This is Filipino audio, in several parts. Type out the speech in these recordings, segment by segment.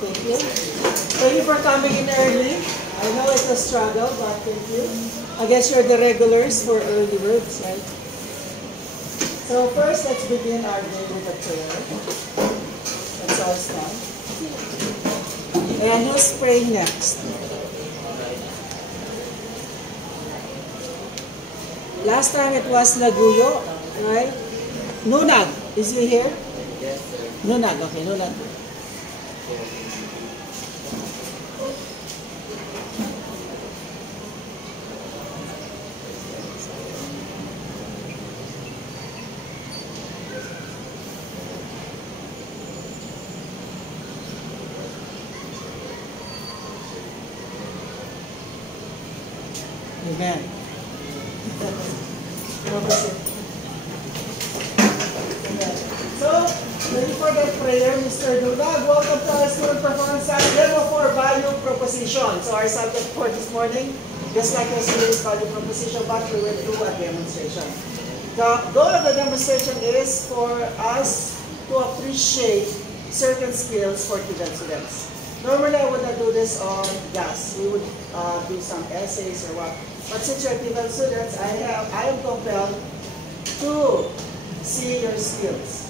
Thank you. Thank you for coming in early. I know it's a struggle, but thank you. I guess you're the regulars for early birds, right? So first, let's begin our day with a prayer. Let's all stand. And who's praying next? Last time it was Laguyo, right? Nunag, is he here? Yes, sir. Nunag, okay, Nunag. Amen. So, ready for that prayer, Mr. Dunag. Welcome to our student performance demo for value proposition. So our subject for this morning, just like yesterday's value proposition, but we will do a demonstration. The goal of the demonstration is for us to appreciate certain skills for students. Normally, I would not do this on class. We would do some essays or what. But since you're TVET students, I am compelled to see your skills.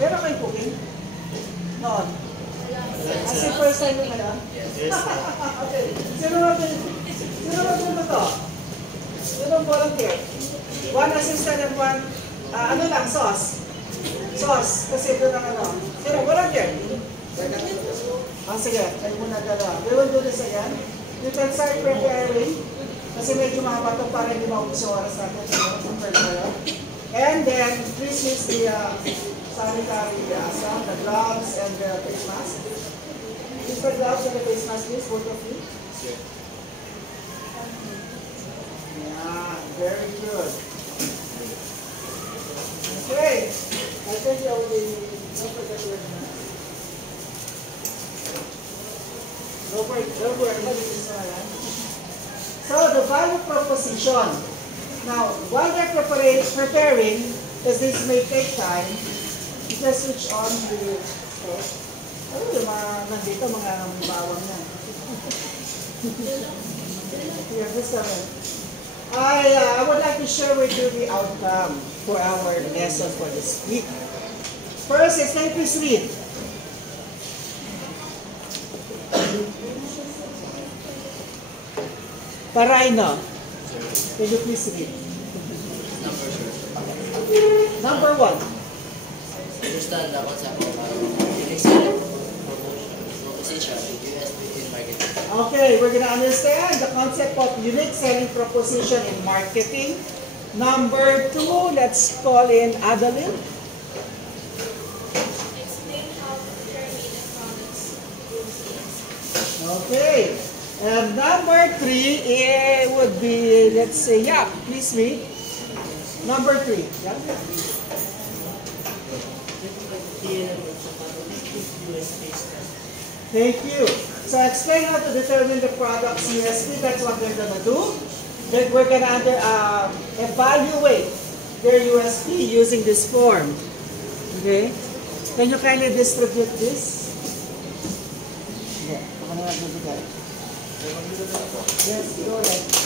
Meron kayong cooking? Noon? As in first time yung ano? Yes, sir. Okay. Sino natin ito? Sino ang volunteer? One assistant and one, ano lang, sauce. Sauce. Kasi doon ang ano. Sino? Volunteer? Sige. Tayo muna dalawa. We will do this again. You can start preparing. Kasi medyo mahaba ito para hindi maubos yung oras natin. And then, please use the sanitary stuff, the gloves and the face mask. Use the gloves and the face mask, please, both of you. Yes, Yeah, very good. Okay. I think you will don't forget your mask. Go for it. So, the value proposition. Now, while they're preparing, because this may take time, you just switch on the stove. Ano yung mga nandito, mga bawang na. Here, this one. I would like to share with you the outcome for our lesson for this week. First, it's time to read. Paraino. Can you please read? Number 1. Understand the concept of unique selling proposition in USP in marketing. Okay, we're going to understand the concept of unique selling proposition in marketing. Number 2, let's call in Adeline. Explain how to determine the product's uses. Okay. And number 3, it would be, let's say, yeah, please read. Number 3. Yeah. Thank you. So explain how to determine the product's USP. That's what we're going to do. Then we're going to evaluate their USP using this form. Okay? Can you kindly distribute this? Yeah. Yes, go ahead.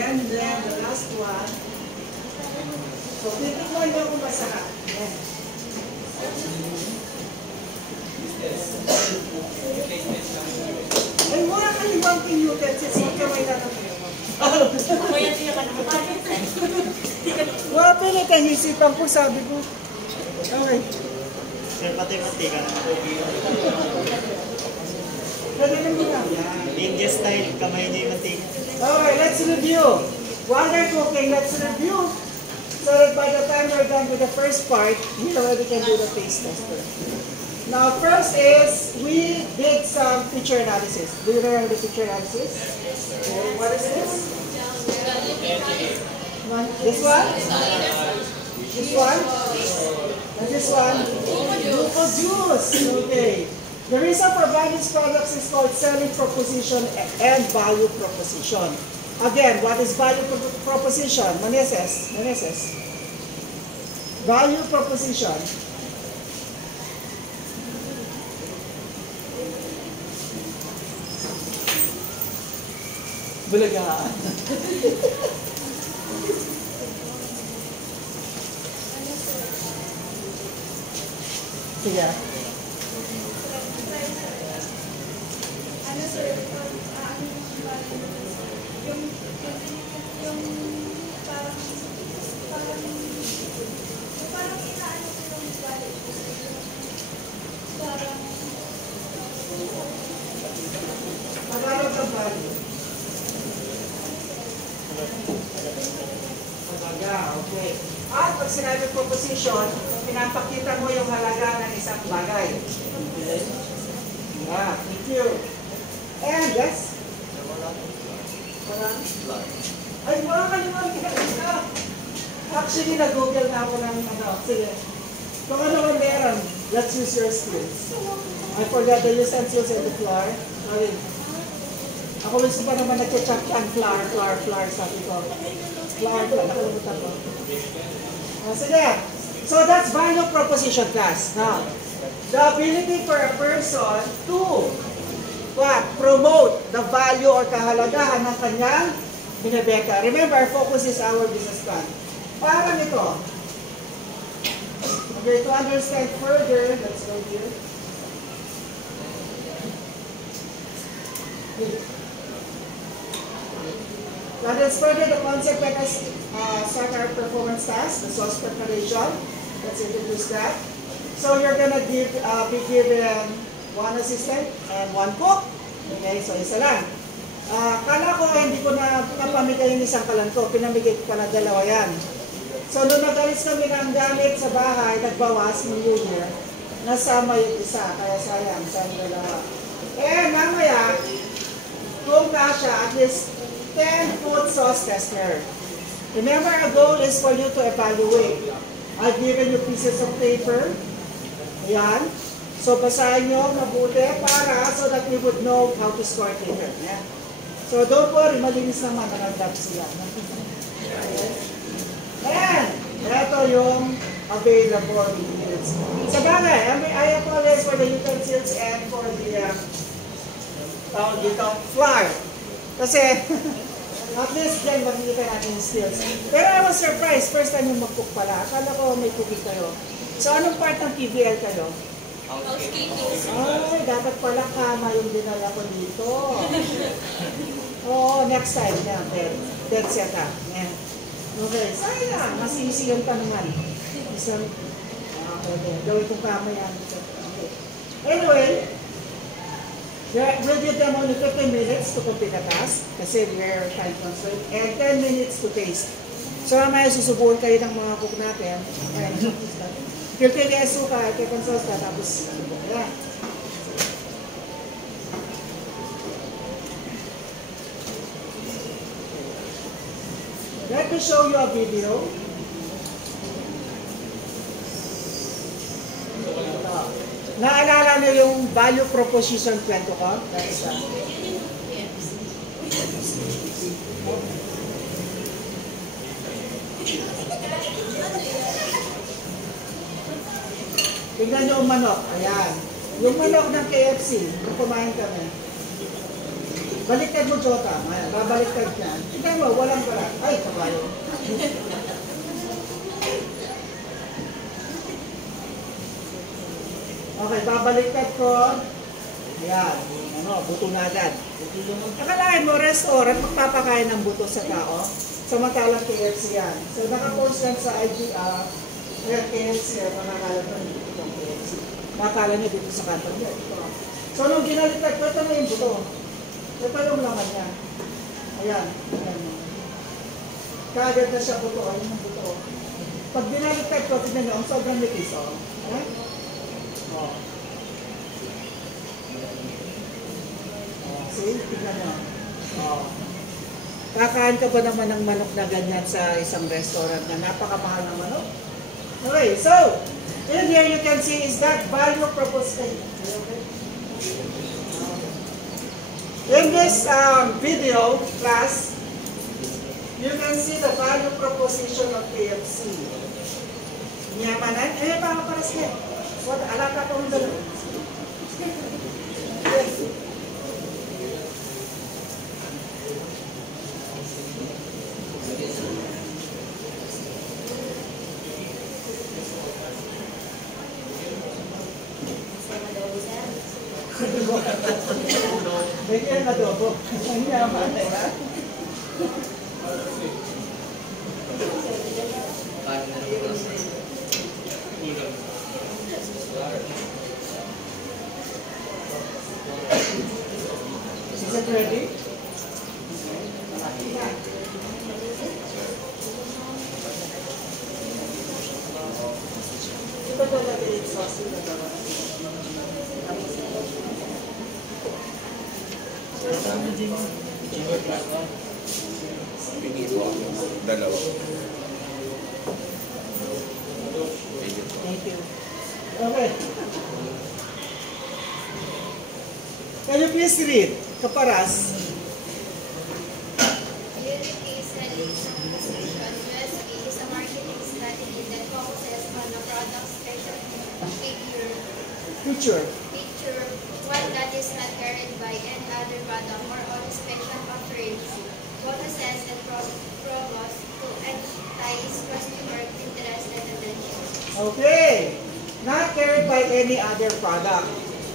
And then the last one. So, titignan niyo kung masarap. Ayan. Ay, mura ka yung banking utensils. Huwag ka may natataya mo. Wala pa nagkahisipan ko, sabi ko. Okay. Sir, pati-pati ka na. Ganun mo lang. Ninja style, kamay niyo yung mantika. Alright, let's review. While they're cooking, let's review. So that by the time we're done with the first part, we already can do the taste tester. Now, first is, we did some feature analysis. Do you remember the feature analysis? Okay, what is this? This one? This one? And this one? Gluco juice. Okay. The reason for buying these products is called selling proposition and value proposition. Again, what is value proposition? Maneses. Value proposition. Bulagaan. Sige. Ano sir, yung parang inaano ko yung balik ko parang Tagalog sa value. Halaga, okay. At pag sinabi proposition, pinapakita mo yung halaga ng isang bagay. Okay. Yeah, thank you. And yes? Ay, mga kalimutan. Actually, nag-google na ako ng ano. Sige. Kung ano man meron, let's use your skills. I forgot the utensils and the flour. Sorry. Ako gusto pa naman nag-check yan. Flour, sabi ko. Flour, nakalimutan ko. Sige. So that's value proposition, class. Now, the ability for a person to what? Promote the value or kahalagahan ng kanyang binibenta. Remember, our focus is our business plan. Parang ito. Okay, to understand further, let's go here. To understand further the concept, let us start our performance task, the sauce preparation. Let's introduce that. So you're gonna be given one assistant and one cook. Okay, so isa lang. Kala ko hindi ko na napamigay yung isang kalanto, pinamigay ko pa na dalawa yan. So nung nag-alis kami ng gamit sa bahay, nagbawas ng junior, nasama yung isa, kaya sayang dalawa. And mamaya, kung kasha, at least 10 food sauce tester. Remember, our goal is for you to evaluate. I've given you pieces of paper. Ayan. So, basahin nyo mabuti para so that you would know how to score it later. Yeah. So, don't worry, malinis naman ang lab sila. And, ito yung available utensils. Sa bagay, I apologize for the utensils and for the flour. Kasi, at least dyan makikita natin yung skills. Pero I was surprised, first time yung mag-cook pala. Akala ko may cooking kayo. So, anong part ng PBL kayo? housekeeping. Ay, dapat pala kama yung dinala ko dito. Oo, next time na. Dead set up. Yeah. Okay, sayang. Mas easy yung tanungan. Isang, okay. Gawin kong kama yan. Okay. Anyway, we'll give them only 15 minutes to complete the task kasi we're time constraint and 10 minutes to taste. So, mamaya susubukan kayo ng mga cook natin. Filter yung suka, kekon sauce ka, tapos subukan. Let me show you a video. Naalala niyo yung value proposition kwento ko? That's tingnan niyo yung manok. Ayan. Yung manok ng KFC, kung kumain kami. Baliktad mo, Jota. Ayan, babaliktad niya. Tingnan mo, walang balat. Ay, kabayo. Okay, babaliktad ko. Ayan. Ano, buto na agad. Akalain mo, restaurant, magpapakain ng buto sa tao. Samantalang KFC yan. So, nakapost yan sa IG, KFC, makakala ko yung buto ng KFC. Makakala niya dito sa kanto niya. So, nung ginaliktad ko, ito na yung buto. Ito yung laman niya. Ayan. Ayan. Kaagad na siya buto. Ayun ang buto. Pag binaliktad ko, tignan nyo, ang sobrang nipis. Oh. Ayan. Oh. See? Tignan nyo. Oh. Kakain ka ba naman ng manok na ganyan sa isang restaurant na napakamahal ng manok? Okay, so, in here you can see is that value proposition. Okay? In this video class, you can see the value proposition of KFC. Nyamanan, baka para siya. What, alaka ko ng dalawa. Bigyan na adobo. Ang yaman na yan. Is it ready? Ito talaga yung sauce na dalawa. Dalawa. Thank you. Okay. Can you please read? Kaparas. Unity selling proposition. USP is a marketing strategy that focuses on a product's special Future. feature, one that is not carried by any other product or on special offerings. Bonuses and promos to entice customer interest and attention. Okay. Not carried by any other product.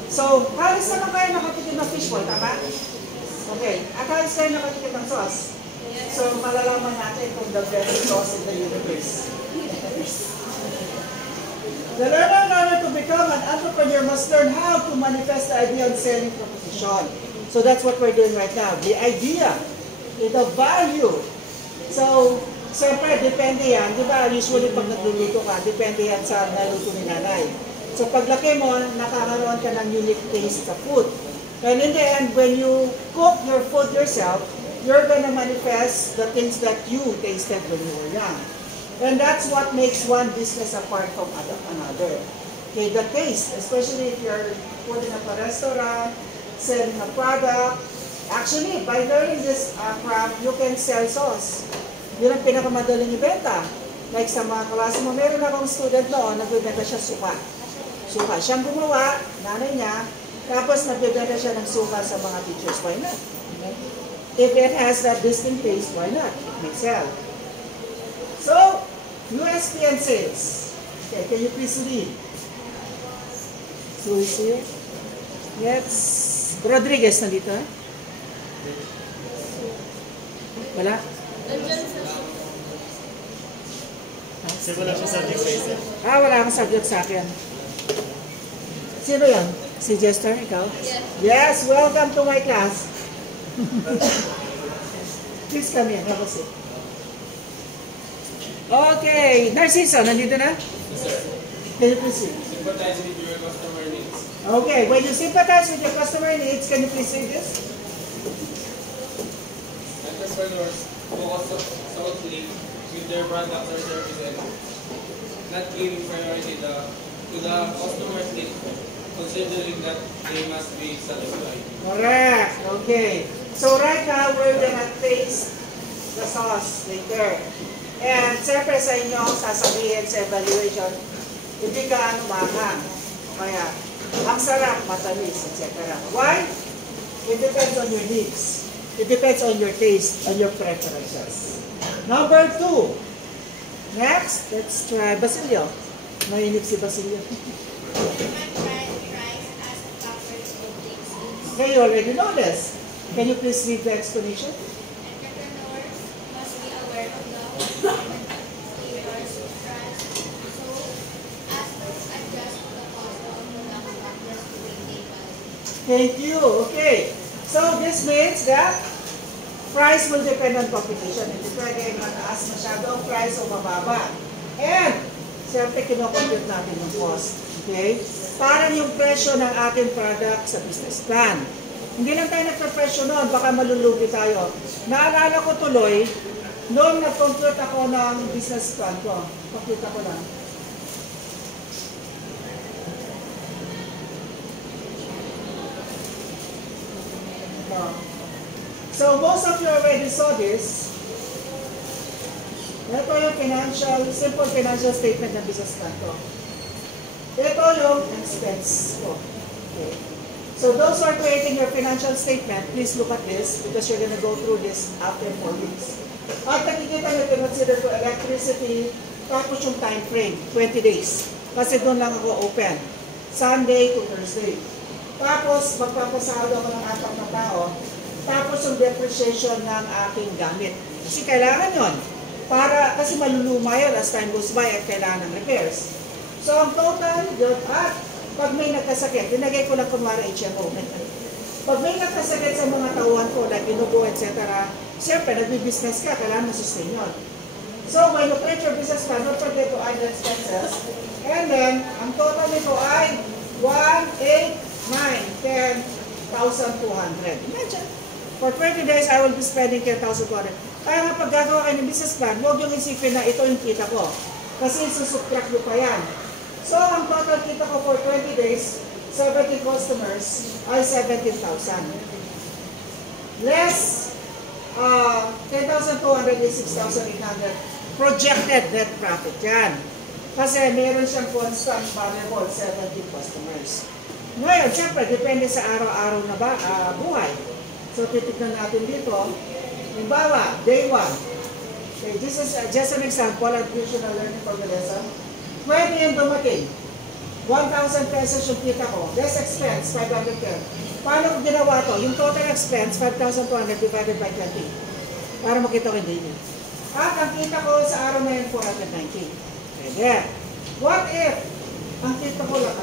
So, halos naman kayo nakatikim ng fishball, tama? Okay. At halos kayo nakatikim ng sauce. So, malalaman natin kung the best sauce in the universe. The learner in order to become an entrepreneur must learn how to manifest the idea of selling proposition. So that's what we're doing right now. The idea, the value. So, siyempre, depende yan. Di ba, usually pag nagluluto ka, depende yan sa naluto ni nanay. So, paglaki mo, nakakaroon ka ng unique taste sa food. And in the end, when you cook your food yourself, you're gonna manifest the things that you tasted when you were young. And that's what makes one business apart from another. Okay, the taste, especially if you're putting up a restaurant, selling a product. Actually, by learning this craft, you can sell sauce. Yun ang pinakamadaling ibenta. Like sa mga klase mo, meron akong student noon, nagbibenta siya suka. Suka. Siyang gumawa, nanay niya, tapos nagbibenta siya ng suka sa mga teachers. Why not? If it has that distinct taste, why not? It may sell. So, USP and sales. Okay, can you please read? So, is here. Yes. Rodriguez, nandito? Wala? Kasi wala siya subject sa isa. Wala akong subject sa akin. Sino yan? Si Jester, ikaw? Yes, welcome to my class. Please come in, have a seat. Okay, Narciso, nandito na? Yes, sir. Can you please read? Sympathize with your customer needs. Okay, when you sympathize with your customer needs, can you please read this? Entrepreneurs focus solely with their products or services, not giving priority to the customer's needs, considering that they must be satisfied. Correct. Okay. So right now, we're gonna taste the sauce later. And siyempre sa inyo, sasabihin sa evaluation, hindi ka mahal. Kaya, ang sarap, matamis, etc. Why? It depends on your needs. It depends on your taste and your preferences. Number 2. Next, let's try Basilio. Mainit si Basilio. Okay, you already know this. Can you please read the explanation? Entrepreneurs must be aware of the flavors, price, so as to adjust to the cost of product factors to maintain value. Thank you. Okay. So this means that price will depend on competition. Hindi pwede mataas masyado ang price o mababa. And, siyempre, kinocompute natin yung cost. Okay? Parang yung presyo ng ating product sa business plan. Hindi lang tayo nagpa-presyo noon, baka malulugi tayo. Naalala ko tuloy, noong nag-compute ako ng business plan ko. Pakita ko lang. So most of you already saw this. Ito yung simple financial statement ng business plan ko. Ito yung expense ko. Okay. So those who are creating your financial statement, please look at this because you're going to go through this after 4 weeks. At nakikita nyo, consider ko electricity, tapos yung time frame, 20 days. Kasi doon lang ako open. Sunday to Thursday. Tapos magpapasahod ako ng 4 na tao. Tapos yung depreciation ng aking gamit. Kasi kailangan yon. Kasi maluluma yun as time goes by at kailangan ng repairs. So ang total, yun, pag may nagkasakit, dinagay ko lang kunwari HMO. Pag may nagkasakit sa mga tauhan ko, like inubo, etc., siyempre, nagbi-business ka, kailangan masustain yun. So when you create your business plan, don't forget to add the expenses. And then, ang total nito ay 1, 8, 9, 10, 1,200. Imagine. For 20 days, I will be spending 10,200. Kaya nga pag gagawa kayo ng business plan, huwag yung isipin na ito yung kita ko. Kasi susubtract nyo pa yan. So, ang total kita ko for 20 days, 70 customers, ay 17,000. Less 10,200 is 6,800. Projected net profit yan. Kasi meron siyang constant variable, 70 customers. Ngayon, siyempre, depende sa araw-araw na buhay. So, titignan natin dito. Halimbawa, day 1. Okay, this is just an example, additional learning for the lesson. Pwede yung dumating. 1,000 pesos yung kita ko. Less expense, 510. Paano ko ginawa to? Yung total expense, 5,200 divided by 20. Para makita ko yung daily. At ang kita ko sa araw na yun, 490. Pwede. What if, ang kita ko lang,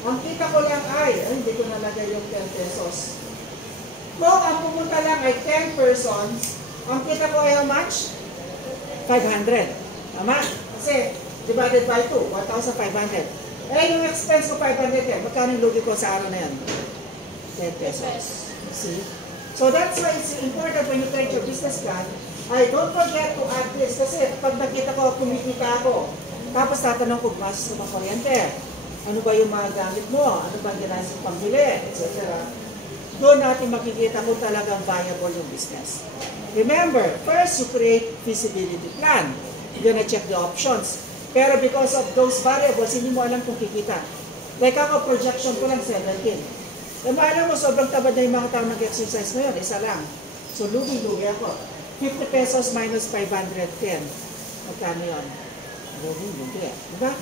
ang kita ko lang ay, hindi ko nalagay yung 10 pesos. Kung ang pumunta lang ay 10 persons, ang kita ko ay how much? 500. Tama? Kasi, divided by 2, 1,500. Eh, yung expense ko 500 yan. Magkano yung lugi ko sa araw na yan? 10 pesos. See? So that's why it's important when you create your business plan, ay don't forget to add this. Kasi pag nakita ko, kumikita ako. Tapos tatanong ko, masas ng kuryente. Ano ba yung mga gamit mo? Ano ba ang ginasip pambili? Etc. Doon natin makikita kung talagang viable yung business. Remember, first you create feasibility plan. You're gonna check the options. Pero because of those variables, hindi mo alam kung kikita. Like ako, projection ko lang 17. E maalam mo, sobrang tabad na yung mga tao nag-exercise ngayon, isa lang. So, lugi-lugi ako. 50 pesos minus 510. Magkano yun? Lugi-lugi. Diba?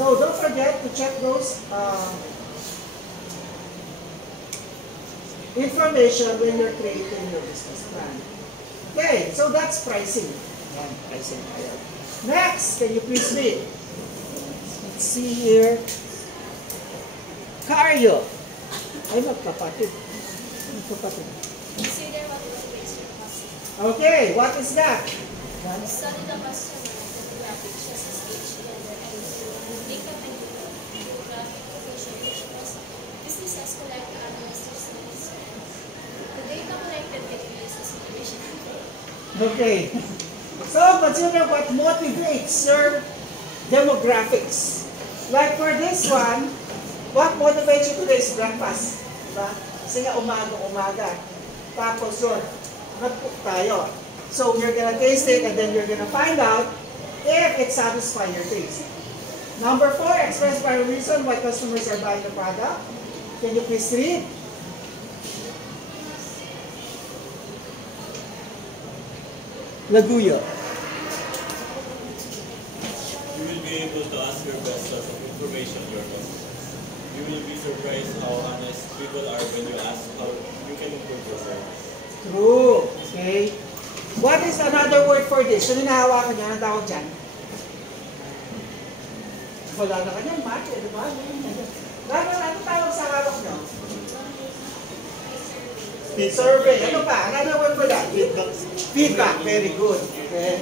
So, don't forget to check those information when you're creating your business plan. Okay, so that's pricing. Yan, pricing. Next, can you please read? Let's see here. Cardio. Ay, magkapatid. Magkapatid. Consider what will raise your cost. Okay, what is that? Study the customer demographic, such as age, gender, and income and geographic location, which most businesses collect to analyze their sales. The data collected can be used as information. Okay. So, consider what motivates your demographics. Like for this one, what motivates you today is breakfast. Diba? Kasi nga umaga. Tapos yun, nag-cook tayo. So, you're gonna taste it and then you're gonna find out if it satisfies your taste. Number 4, express by reason why customers are buying the product. Can you please read? Laguyo. You will be able to ask your best source of information your best. You will be surprised how honest people are when you ask how you can improve your service. True. Okay. What is another word for this? Yung hinahawakan niya, ang tawag dyan? Wala na kanya, mate, di ba? Ano tawag sa hawak niyo? Survey. Ano pa? Another word for that? Feedback. Very good. Okay.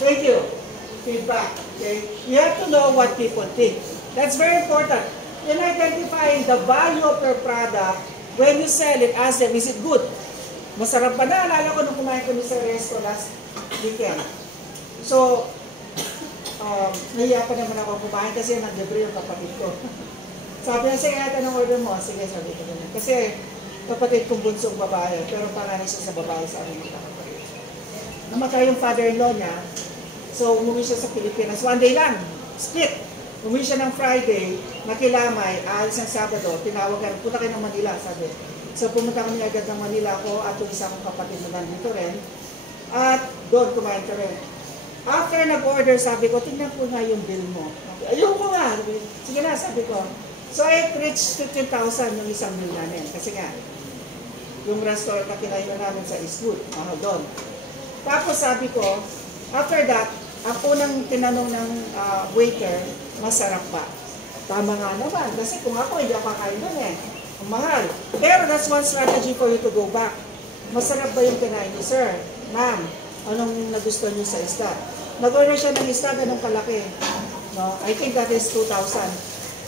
Thank you. Feedback. Okay. You have to know what people think. That's very important. In identifying the value of your product, when you sell it, ask them, is it good? Masarap ba na? Alala ko nung kumain kami sa resto last weekend. So, nahiya pa naman ako kumain kasi nag-libre yung kapatid ko. Sabi niya, sige, tanong order mo. Sige, sabi ko naman. Kasi kapatid kong bunsong babae, pero panganay siya sa babae sa aming magkakapatid. Namatay yung father-in-law niya, so umuwi siya sa Pilipinas. One day lang, split. Umuwi siya ng Friday, nakilamay, aalis ng Sabado, tinawag ka, punta kayo ng Manila, sabi. So pumunta kami agad ng Manila ako at yung isa kong kapatid na nandito rin. At doon kumain ka rin. After nag-order, sabi ko, tingnan ko nga yung bill mo. Ayoko nga. Sige na, sabi ko. So it reached 15,000 yung isang meal namin. Kasi nga, yung restaurant na kinain namin sa Eastwood, mahal doon. Tapos sabi ko, after that, ang unang tinanong ng waiter, masarap ba? Tama nga naman, kasi kung ako, hindi ako kakain doon eh. Ang mahal. Pero that's one strategy for you to go back. Masarap ba yung kinain niyo, sir? Ma'am, anong nagustuhan niyo sa isda? Nag-order siya ng isda, ganong kalaki. No? I think that is 2,000.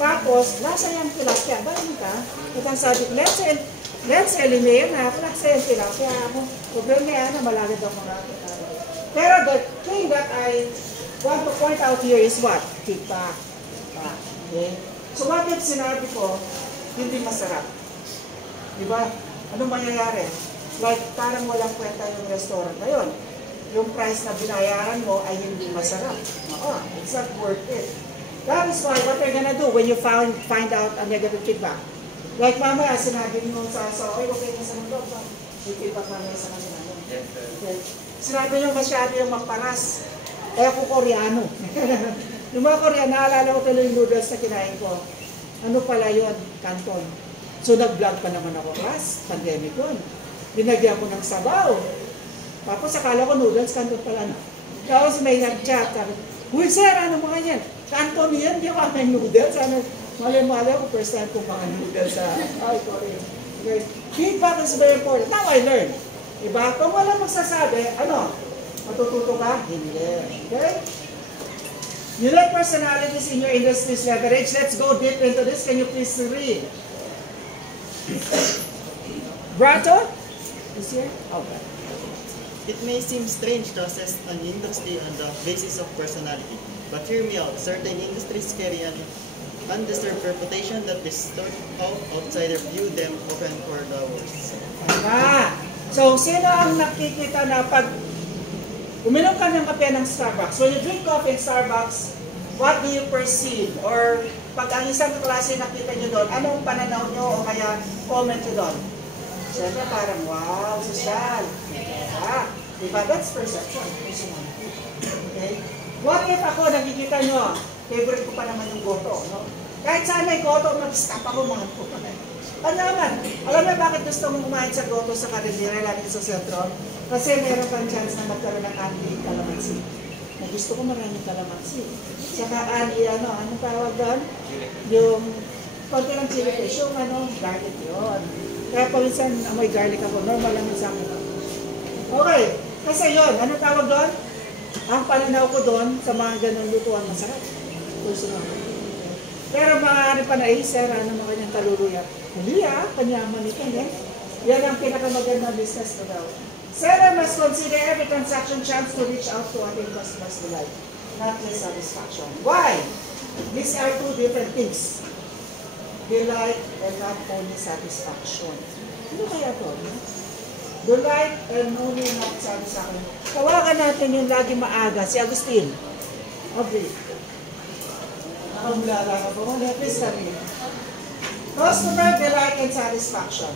Tapos, nasa yung tilapia. Bayan ka? At ang sabi ko, let's eliminate na. Nasa yung tilapia. Problema yan na malagad ang mga pero the thing that I want to point out here is what? Feedback. Okay? So what if sinabi ko, hindi masarap? Diba? Anong mangyayari? Like, parang walang kwenta yung restaurant na yun. Yung price na binayaran mo ay hindi masarap. It's not worth it. That is why what you're gonna do when you find out a negative feedback. Like mamaya, sinabi mo sa oy, okay na sa mundo. May feedback mamaya sa kanila. Okay. Sinabi nyo masyado yung mamparas. Eh ako Koreano. Yung mga Koreano, naalala ko tuloy yung noodles na kinain ko. Ano pala yun? Canton. So nag-vlog pa naman ako. Pandemic yun. Binagyan ko ng sabaw. Tapos akala ko noodles, Canton pala na. Tapos may nag-chat. Uy sir, ano mga yan? Canton yan, di ba may noodles? Mali-mali ako, first time kong mga noodles sa Korea. Okay. Feedback is very important. Now I learned. Diba? Kung wala magsasabi, ano? Matututo ka? Hindi. Okay? Unique personalities in your industry's leverage. Let's go deep into this. Can you please read? Brato? Is here? Okay. It may seem strange to assess an industry on the basis of personality, but hear me out. Certain industries carry an undeserved reputation that distort how outsiders view them, often for the worse. So, sino ang nakikita na pag uminom ka ng kape ng Starbucks, when you drink coffee in Starbucks, what do you perceive? Or pag ang isang klase nakita nyo doon, anong pananaw nyo o kaya comment nyo doon? Siyempre parang, wow, social. Diba? That's perception. Okay? What if ako, nakikita nyo, favorite ko pa naman yung goto, no? Kahit saan may goto, mag-stop ako mga po. Ano naman? Alam mo bakit gusto mong kumain sa goto sa Carretera, lalo sa sentro? Kasi meron kang chance na magkaroon ng anti calamansi. Na gusto ko maraming calamansi. Saka anong tawag doon? Yung konti ng chili fish, yung garlic yun. Kaya paminsan amoy garlic ako, normal lang yun sa akin. Okay, kasi yun, ano tawag doon? Ang pananaw ko doon sa mga ganun lutuan masarap. Personal. Pero mga pa na sir, mga kanyang kaluluya. Hindi kanyaman ito, yan ang pinakamagandang business na daw. Seller must consider every transaction chance to reach out to what their customers delight, not just satisfaction. Why? These are two different things. Delight and not only satisfaction. Ano kaya ito? Delight and only not satisfaction. Tawagan natin yung lagi maaga, si Agustin. Okay. Nakamulala ka po. Please kami. Customer delight and satisfaction.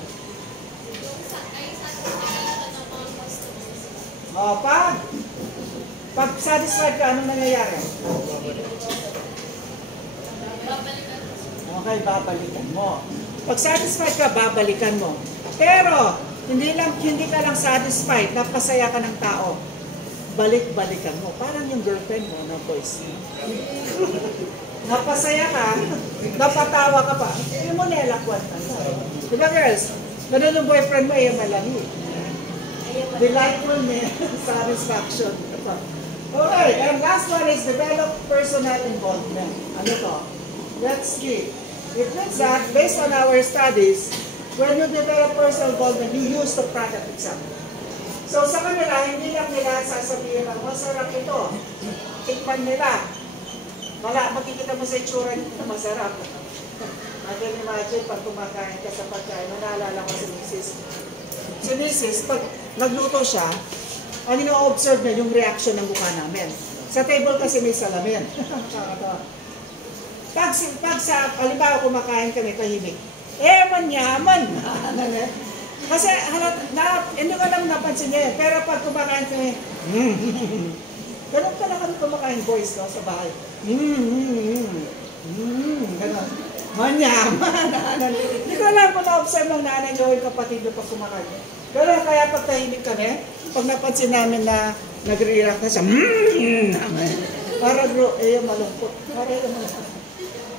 Pag satisfied ka, anong nangyayari? Okay, babalikan mo. Pag satisfied ka, babalikan mo. Pero, hindi ka lang satisfied, napasaya ka ng tao. Balik-balikan mo. Parang yung girlfriend mo, no boys. Napasaya ka, napatawa ka pa. Hindi mo nilakwan ka. Diba girls? Ganun yung boyfriend mo, malami. Delightful niya, satisfaction. Okay, and last one is develop personal involvement. Ano to? Let's see. It means that, based on our studies, when you develop personal involvement, you use the product itself. So sa kanila, hindi lang nila sasabihin ng masarap ito. Tikman nila. Makikita mo sa itsura na masarap. I can imagine pag kumakain ka sa pagkain, naalala ko si Mrs. Si Mrs., pag nagluto siya, ang ino-observe niya yung reaction ng mukha namin. Sa table kasi may salamin. pag halimbawa kumakain kami tahimik, manyaman. Kasi hindi ko lang napansin niya yun. Pero pag kumakain kami, ganun pala kami kumakain boys no, sa bahay. Ganun. Manyaman. Hindi ko alam kung na-observe ng nanay niyo yung kapatid niyo pag kumakain. Pero kaya pag tahimik kami, pag napansin namin na nagre-react na siya, para yung malungkot. Para yung malungkot.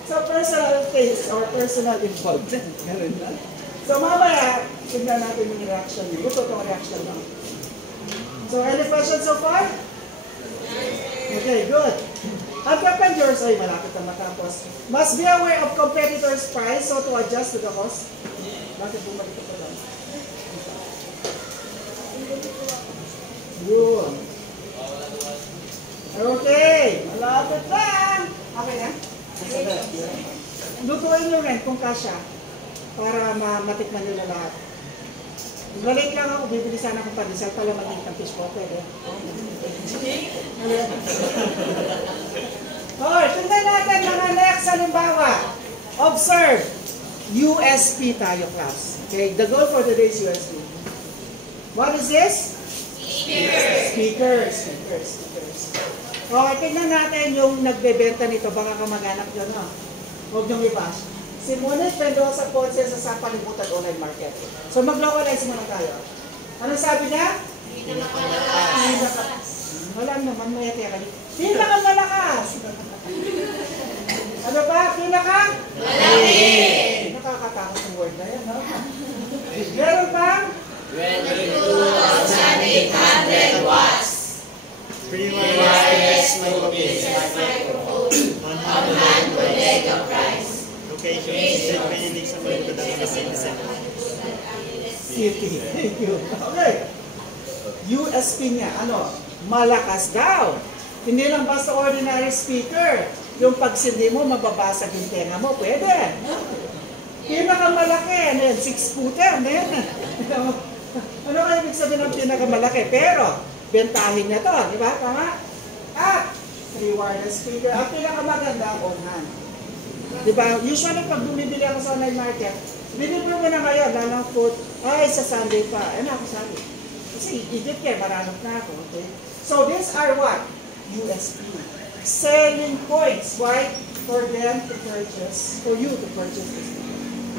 So personal taste or personal involvement. Ganun na. So mamaya, tignan natin yung reaction niyo. Gusto itong reaction lang. So any questions so far? Okay, good. Entrepreneurs, ay malapit na matapos. Must be aware of competitors' price so to adjust to the cost. Bakit bumalik ito lang? Yun. Okay, malapit lang. Okay na? Lutuin nyo rin kung kasya para matikman nila lahat. Balik lang ako, bibili sana akong pandesal pala maging ng fish po. Pwede. Okay, tingnan natin mga next halimbawa. Observe. USP tayo, class. Okay, the goal for today is USP. What is this? Speakers. Okay, tingnan natin yung nagbebenta nito. Baka kamag-anak yun, no? Huwag niyong i-bash. Si Monique Mendoza Ponce sa Palibutan Online Market. So mag-localize muna tayo. Ano sabi niya? Pinakamalakas. Wala naman, may teka. Pinakamalakas. Ano ba? Malaki. Nakakatakot yung word na yan, no? Meron bang? 22,800 watts. Free Wireless microphone. On-hand bodega price. location is mainly sa mga production ng citizen. City. Thank you. Okay. USP niya, ano? Malakas daw. Hindi lang basta ordinary speaker. Yung pagsindi mo, mababasag yung tenga mo. Pwede. Pinakamalaki. Ano yan? 6-footer. Ano yan? Ano kayo ibig sabihin ng pinakamalaki? Pero, bentahin niya to. Di ba? Tama? At, 3 wireless speaker. Ang pinakamaganda, on-hand. Di ba? Usually, pag bumibili ako sa online market, binibili mo na ngayon, lalang food, ay, sa Sunday pa. Ano ako Sunday? Kasi idit kayo, maranap na ako. Okay? So, these are what? USP. Selling points. Why? For them to purchase, for you to purchase this.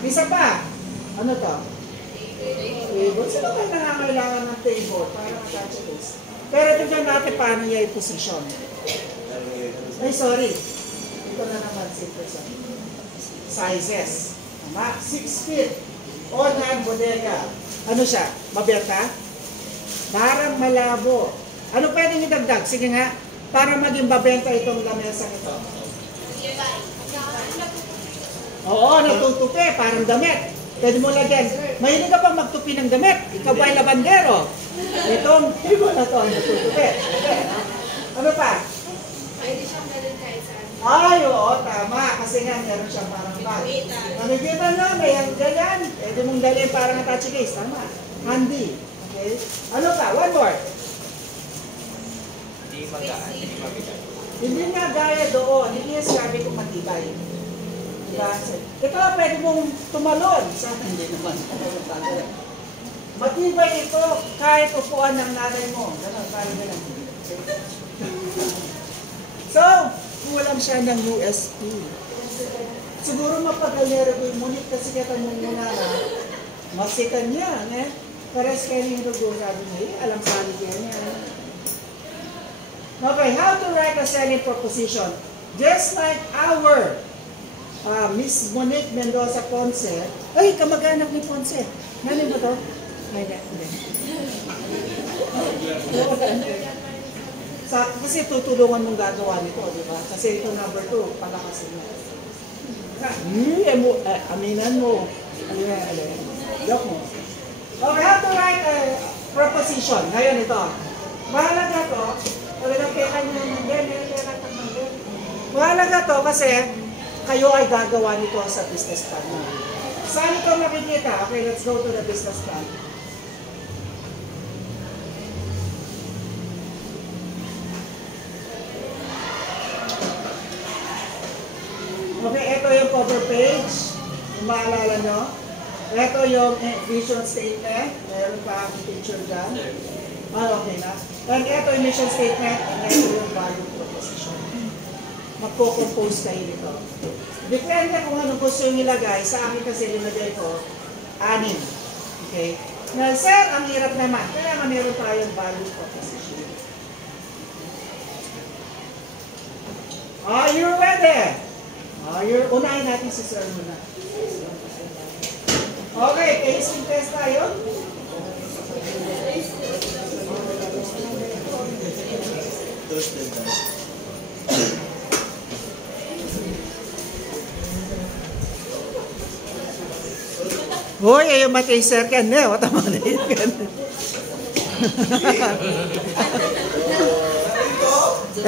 Isa pa. Ano to? Table. Sino kayo nangangailangan ng table para matouch this? Pero tignan natin paano niya i-position. Ay, sorry. Ito na naman, 6%. Sizes. Tama? 6 feet. On-hand bodega. Ano siya? Mabenta? Parang malabo. Ano pwedeng idagdag? Sige nga. Para maging mabenta itong lamesang ito. Oo, natutupi. Parang damit. Pwede mo lagyan. Mahilig ka pang magtupi ng damit. Ikaw ba ay labandero? Itong table na to, natutupi. Okay. Ano pa? Pwede siyang dalhin kahit saan. Ay, oo, tama. Kasi nga, meron siyang parang bag. Namigitan na, may ganyan. Pwede mong dalhin parang touchy case. Tama. Handy. Okay. Ano pa? One more. Hindi nga gaya doon. Hindi nga sabi kong matibay. Diba? Ito, pwede mong tumalon. Sana hindi naman. Matibay ito kahit upuan ng nanay mo. Ganun, parang ganun. So, kulang siya ng USP. Siguro mapagalero ko yung Monique kasi kita mong muna na masikan niya. Pares kayo yung rugo, sabi niya, alam sa aligyan niya. Okay, how to write a selling proposition? Just like our Miss Monique Mendoza Ponce, ay, kamag-anak ni Ponce. Nani ba to? Hindi. Kasi tutulungan mong gagawa nito, di ba? Kasi ito number 2, palakasin mo. Aminan mo. Yok mo. Okay, how to write a proposition. Ngayon ito. Mahalaga to. Mahalaga to kasi kayo ay gagawa nito sa business plan mo. Saan ito makikita? Okay, let's go to the business plan. Okay, ito yung cover page. Kung maalala nyo. Ito yung vision statement. Meron pa akong picture dyan. Okay na. And ito yung mission statement. And ito yung value proposition. Magpo-compose kayo nito. Depende kung anong gusto yung ilagay. Sa akin kasi linagay ko, 6. Okay? Now, sir, ang hirap naman. Kaya nga meron tayong value proposition. Are you ready? Unahin natin si sir muna. Okay, tasting test tayo. Hoy, ayaw matay sir ka na. Wata mo na yun ka na.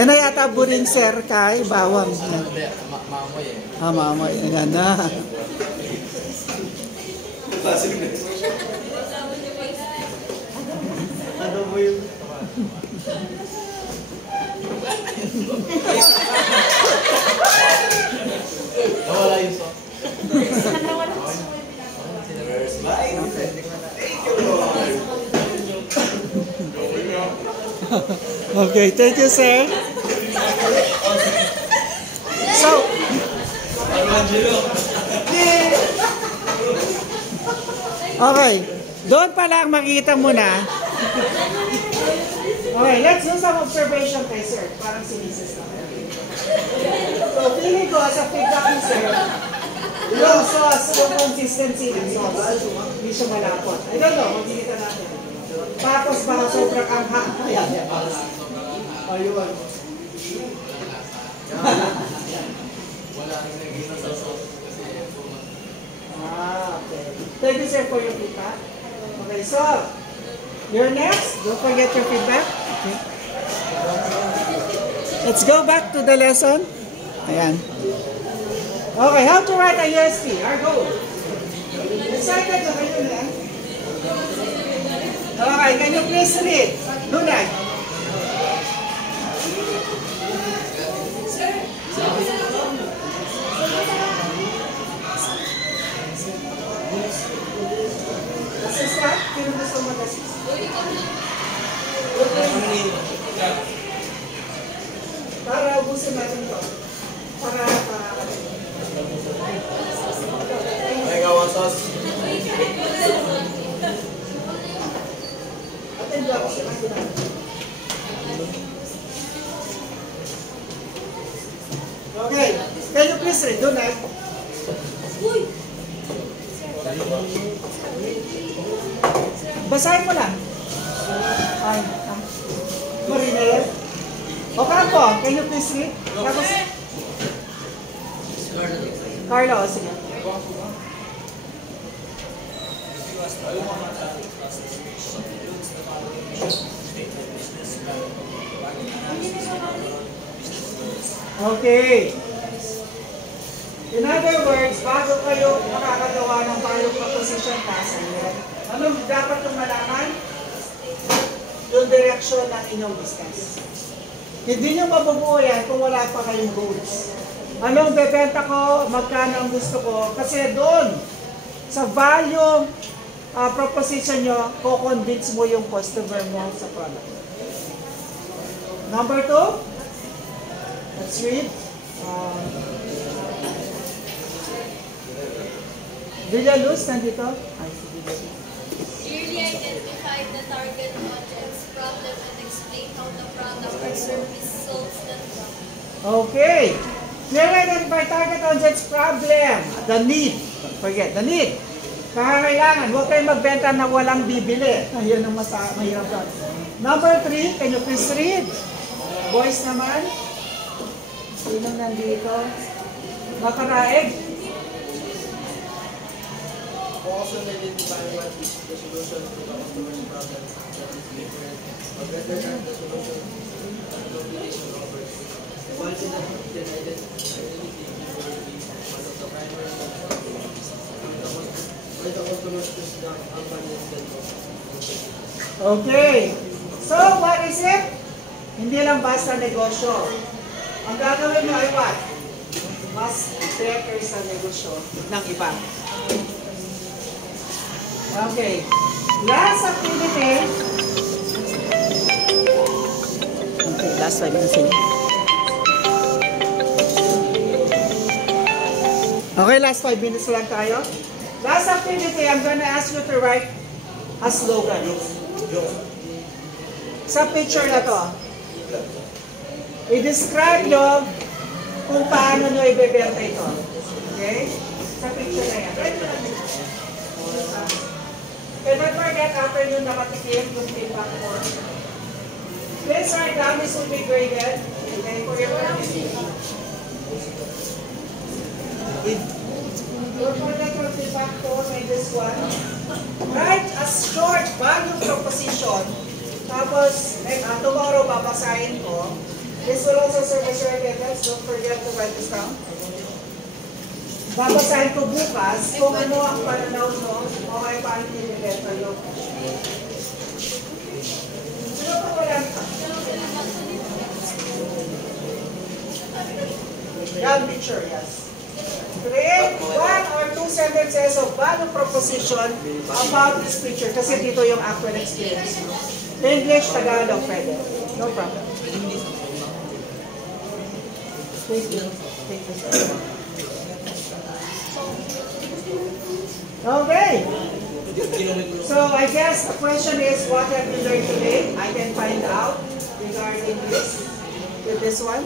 Ano yata buring sir kay bawang. Mamoy eh. Mamoy. Yan na. Ano mo yun? Nawala yun so. Okay, thank you, sir. So, okay, doon pa lang makita mo na. Okay, let's do some observation kay sir. Parang sinisis na. So, feeling ko sa feedback ni sir, yung sauce, yung consistency ng sauce, hindi siya malapot. I don't know, magkikita natin. Tapos baka sobrang angha. Ayan. Ayun. Wala rin naging sa sauce kasi Okay. Thank you, sir, for your feedback. Okay, so, you're next. Don't forget your feedback. Okay. Let's go back to the lesson. Ayan. Okay, how to write a USP. Our goal. Excited na kayo na? Okay, can you please read? Do that. Assistant? Sino gusto mag-assist? Para ubusin natin to. Para ay gawa sauce. attend ako sa kanila. Okay. Can you please read? Do that. Basahin mo lang. Ay, Marina yan. O Campo, can you please read? Tapos, Carlo, sige. Okay. In other words, bago kayo makakagawa ng value proposition task, anong dapat kong malaman? Yung direction ng inyong business. Hindi nyo mabubuo yan kung wala pa kayong goals. Anong bebenta ko? Magkano ang gusto ko? Kasi doon, sa value proposition nyo, ko-convince mo yung customer mo sa product. Number 2, let's read. Villaluz, nandito? Ay, si Villaluz. Clearly identify the target audience problem and explain how the product or service solves that problem. Okay. Clearly identify target audience problem. The need. Don't forget, the need. Kailangan, huwag kayong magbenta na walang bibili. Ayun ang mahirap doon. Number 3, can you please read? Boys naman. Sinong nandito? Makaraeg. Also identify what is the solution to the customer's problem that is different or better than the solution that the combination offers. Once in a identity will be one of the primary why the customers choose the company instead of. Okay. So, what is it? Hindi lang basta negosyo. Ang gagawin nyo ay what? Mas better sa negosyo ng iba. Okay. Last activity. Okay, last 5 minutes. Okay, last 5 minutes lang tayo. Last activity, I'm gonna ask you to write a slogan. Sa picture na to. I-describe nyo kung paano nyo ibebenta ito. Okay? Sa picture na yan. Right na lang. And don't forget, after nyo nakatikim yung feedback form, please write down, this will be graded. Okay, for your don't forget your feedback form and this one. Write a short value proposition. Tapos, tomorrow babasahin ko. This will also serve as your attendance. Don't forget to write this down. Babasahin ko bukas kung ano ang pananaw nyo o ay paano nilibenta nyo. Sino pa wala ka? Yan picture, yes. Create 1 or 2 sentences of value proposition about this picture. Kasi dito yung actual experience mo. English, Tagalog, pwede. No problem. Okay. So I guess the question is, what have you learned today? I can find out regarding this with this one.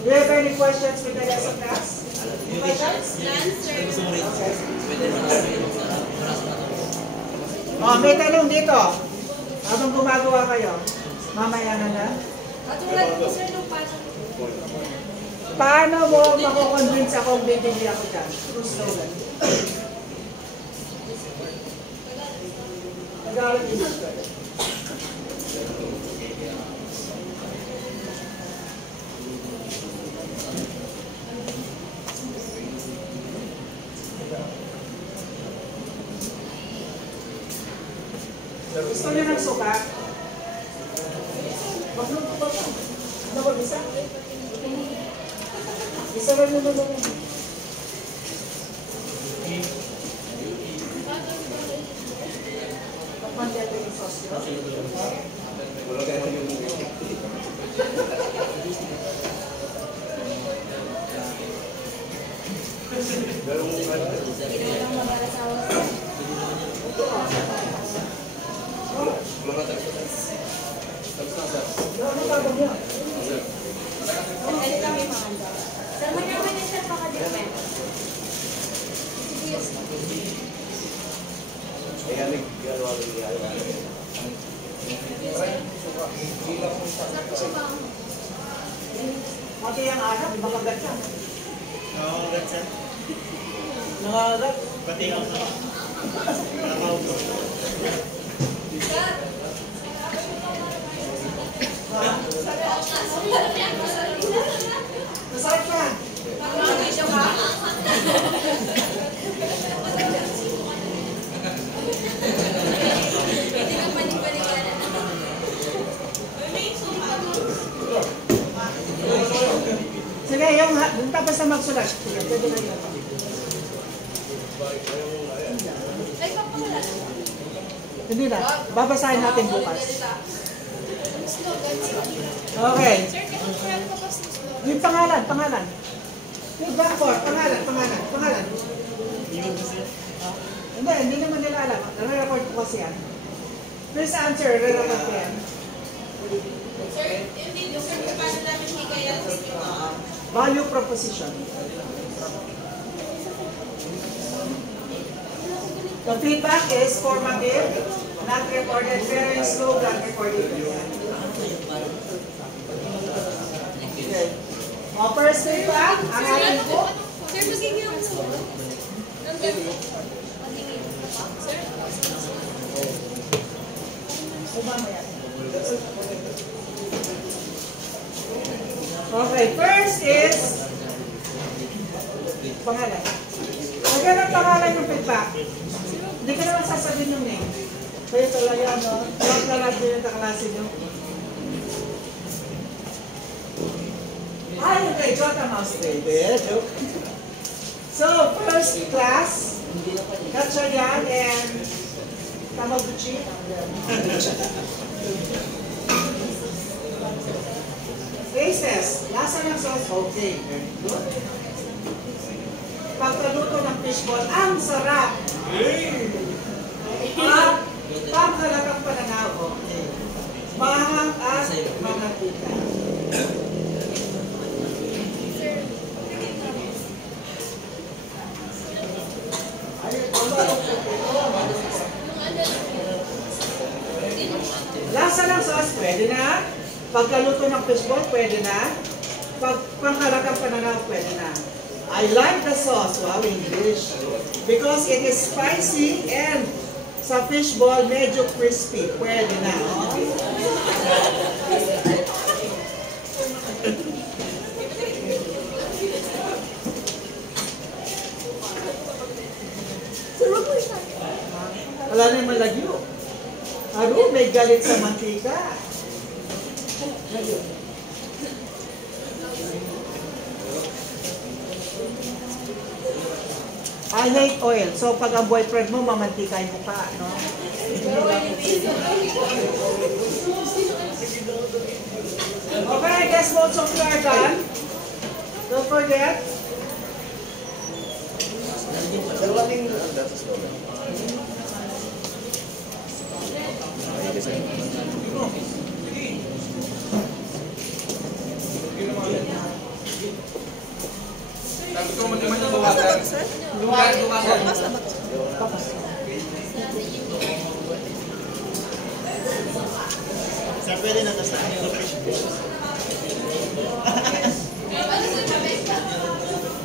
Do you have any questions with the lesson class? Questions? Okay. Oh, may tanong dito. Habang gumagawa kayo, mamaya na. Paano mo mako-convince akong bibili ako dyan? True slogan. Tagalog English. Gusto niyo ng suka? Magluto ba ito? Ano ba bisa? Bisa rin mo naman. Kapag ito yung sauce nyo? Wala kayo yung Mati yang anak, makagat siya. Nangangagat siya. Nangangagat? Pati ako. Nakaupo. Masarap ka. Sige, yung tapos na magsulat. Sige, pwede na yun. Hindi na. Babasahin natin bukas. Okay. Yung pangalan. Yung backboard, pangalan. Hindi naman nila alam. Nare-report ko kasi yan. Please answer, re-report ko yan. Sir, yung paano namin higay ang Value proposition. The feedback is formative, not recorded, pero yung slogan recorded. Okay. First feedback, ang ating po. Sir, magiging yung Okay, first is pangalan. Lagyan ng pangalan yung feedback. Hindi ka naman sasabihin yung name. Kaya talaga, no? Huwag na lang din yung kaklase nyo. Ay, okay, Jota Mouse Baby. So, first class, Katsayan and Tamaguchi. Faces, lasa ng sauce, okay. Good. Pagkaluto ng fishball, ang sarap. At pangkalakang pananaw, okay. Mahang at manapita. Lasa ng sauce, pwede na. Pagkaluto ng fishball, pwede na. Pangkalakang pananaw, pwede na. I like the sauce, wow, English. Because it is spicy and sa fishball, medyo crispy. Pwede na. Oh. Wala na yung malagyo. Aro, may galit sa mantika. I hate oil. So, pag ang boyfriend mo, mamantikay mo pa, no? Okay, I guess most of you are done. Don't forget. Sabi ko mo naman yung buwasan. Buwasan. Sir, pwede na ito sa fish bowl.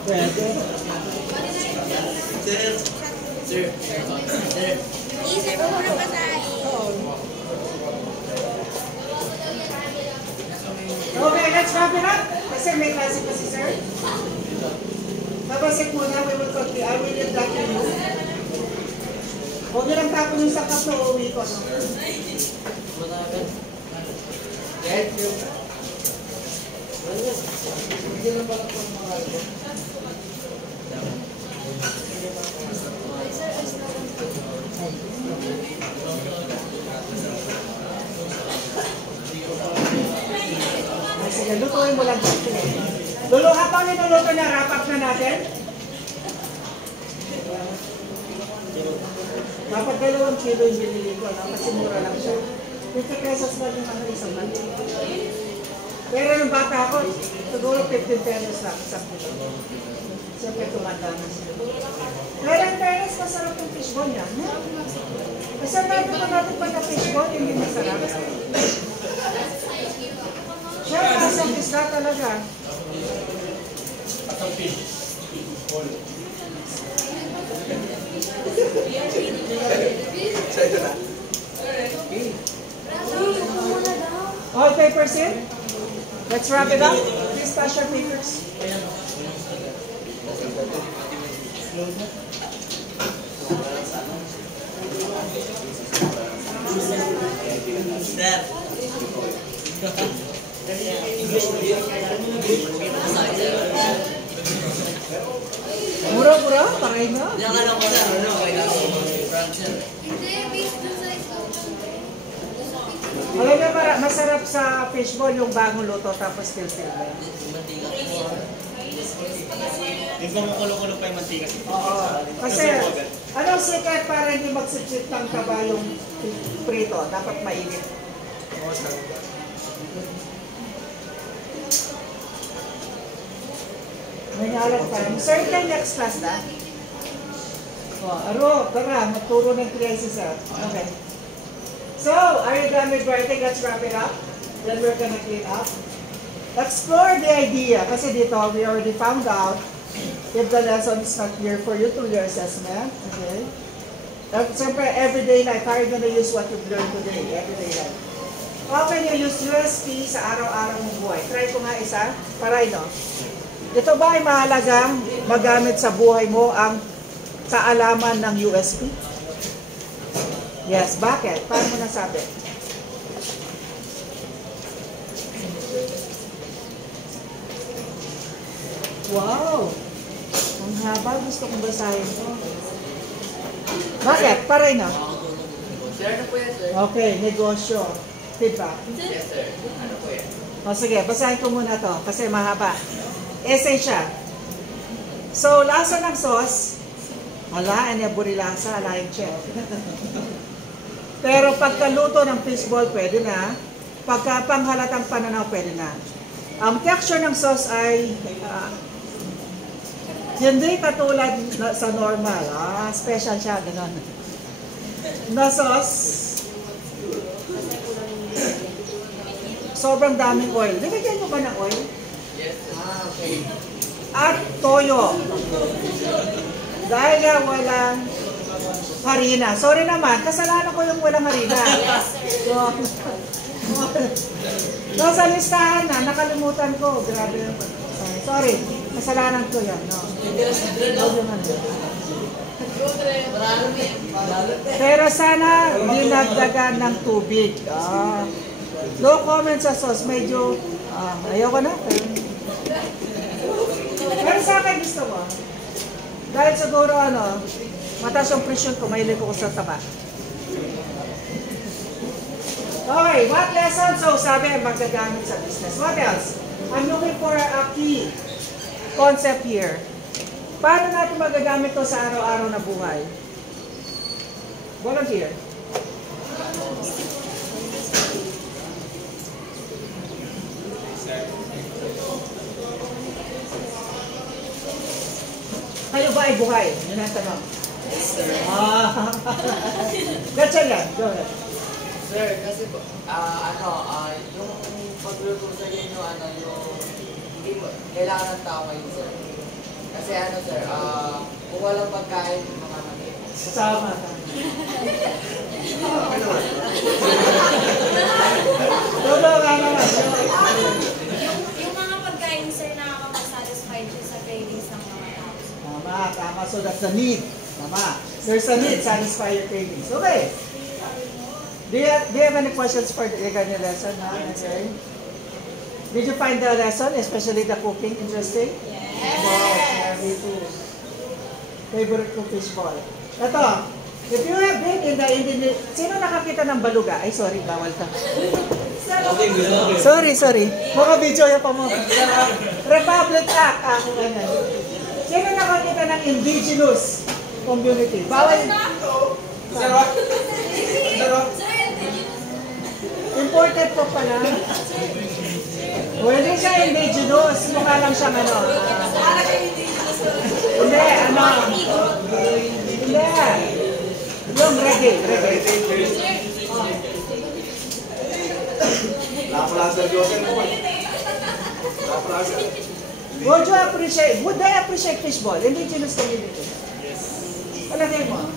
Pwede. Sir. easy po muna basahin. Okay, let's wrap it up. Kasi may klase pa si sir. Babasik muna, we will continue. I will leave that to you. Huwag niyo lang tapon yung sakap na uuwi ko. No? Thank you. Hindi lang pala po mga ito. Sige, lutuin mo lang. Lulu, habang inuluto na, wrap up na natin. Dapat 2 kilo yung binili ko, no? Kasi mura lang siya. 50 pesos lang yung isang month. Pero nung bata ako, siguro 15 pesos lang isang kilo. Siyempre tumanda na siya. Pero in fairness, masarap yung fishball niya. No? Kasi natin pa natin pagka-fishball, hindi masarap. Siya, masang isla talaga. At ang fish. All papers in? Let's wrap it up. Please pass your papers. Step. Mura-mura, paray na. Diyan ka lang ko sir, ano? Kailangan ko mag-front sir. Hindi, based dun sa slogan. Alam niyo, masarap sa fishball yung bagong luto tapos still-still. Mantika ko. Yung kumukulo-kulo pa yung mantika. Oo. Kasi, anong secret para hindi magsipsip ng kaba yung prito? Dapat mainit. May ngalan pa. Sir, can next class na? Aro, tara, magturo ng crisis. Okay. So, are you done with writing? Let's wrap it up. Then we're gonna clean up. Explore the idea. Kasi dito, we already found out if the lesson is not clear for you to your assessment. Okay? At siyempre, everyday life, how are you gonna use what you've learned today? Everyday life. How can you use USP sa araw-araw mong buhay? Try ko nga isa. Para ino. Ito ba ay mahalagang magamit sa buhay mo ang kaalaman ng USP? Yes. Bakit? Paano mo nasabi? Wow! Ang haba. Gusto kong basahin ito. Bakit? Para ino. Sir, ano po yan, sir? Okay. Negosyo. Diba? Yes, sir. Ano po yan? O sige, basahin ko muna to kasi mahaba. Essay siya. So, lasa ng sauce, ala, aneburi lasa, ala yung chef. Pero pagkaluto ng fishball, pwede na. Pagka panghalatang pananaw, pwede na. Ang texture ng sauce ay hindi katulad sa normal. Special siya, gano'n. Na sauce, sobrang daming oil. Nilagyan mo ba ng oil? Yes, sir. Okay. At toyo. Dahil nga walang harina. Sorry naman, kasalanan ko yung walang harina. So, nasa listahan na, nakalimutan ko. Grabe. Sorry, kasalanan ko yan. No. Pero sana dinagdagan ng tubig. No comment sa sauce. Medyo, ayoko na. Pero sa akin gusto mo. Dahil siguro mataas yung presyon ko, mahilig ko sa taba. Okay, what lesson? So, sabi, magagamit sa business. What else? I'm looking for a key concept here. Paano natin magagamit to sa araw-araw na buhay? Volunteer. Kayo ba ay buhay? Yun ang tanong. Yes, sir. That's all yan. Go ahead. Sir, kasi po, yung pagluto sa inyo, yung hindi mo, kailangan ng tao ngayon, sir. Kasi sir, kung walang pagkain, mga mali. Sama. Todo nga naman. Yung mga pagkain, sir, nakakapag-satisfied siya sa cravings ng mga tao. Tama. So that's the need. Tama. There's a need, satisfy your cravings. Okay. Do you have any questions for the regarding lesson? Okay. Did you find the lesson, especially the cooking, interesting? Yes! Wow, very cool. Favorite ko fishball. Ito, if you have been in the sino nakakita ng baluga? Ay, sorry, bawal ka. Sorry. Mga video yan pa mo. Republic Act. Sino nakakita ng indigenous community? Bawal. Imported po pala. O, hindi siya indigenous. Mukha lang siyang Hindi, Hindi. Yung reggae. Would they appreciate fishball? Indigenous community? Yes. Palagay mo?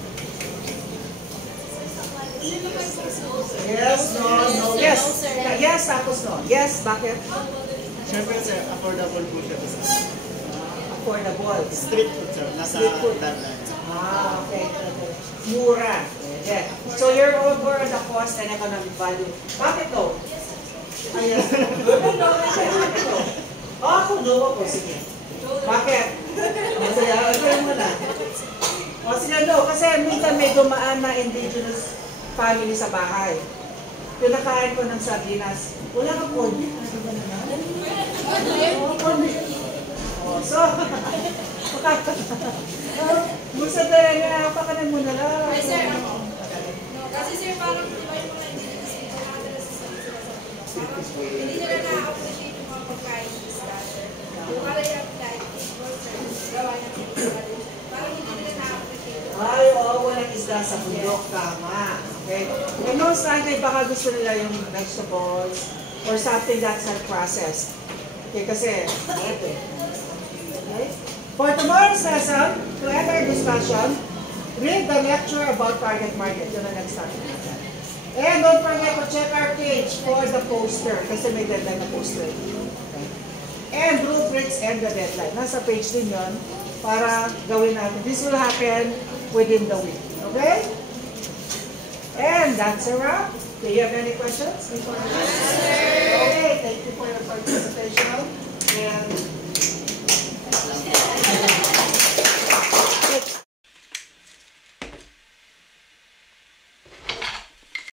Yes, no. Yes. Yes, tapos no. Yes, bakit? Siyempre, sir, affordable po siya. Affordable. Street food, sir. Nasa Street food. timeline. Okay. Mura. Okay. So you're over the cost and economic value. Bakit to? Yes. Bakit to? Ako, no. Sige. Bakit? Sige mo na. Sige, no. Kasi minsan may dumaan na indigenous family sa bahay. Pinakain ko ng sardinas. Wala ka kondi. So, gusto talaga, pakanan mo na lang. Ay, sir, kasi sir, parang diba yung mga indigenous people nakadala sa hindi nila na-appreciate yung mga pagkain ng isda, sir. Yung parang yung like, sir, gawa niya parang hindi nila na-appreciate. Ay, isda sa bundok, tama. Okay? And most likely, baka gusto nila yung vegetables or something that's unprocessed. Okay, kasi, okay. For tomorrow's lesson, to end our discussion, read the lecture about target market. Yun ang next time. And don't forget to check our page for the poster, kasi may deadline na poster. Okay. And rubrics and the deadline. Nasa page din yun para gawin natin. This will happen within the week. Okay? And that's a wrap. Do you have any questions? Yes, sir.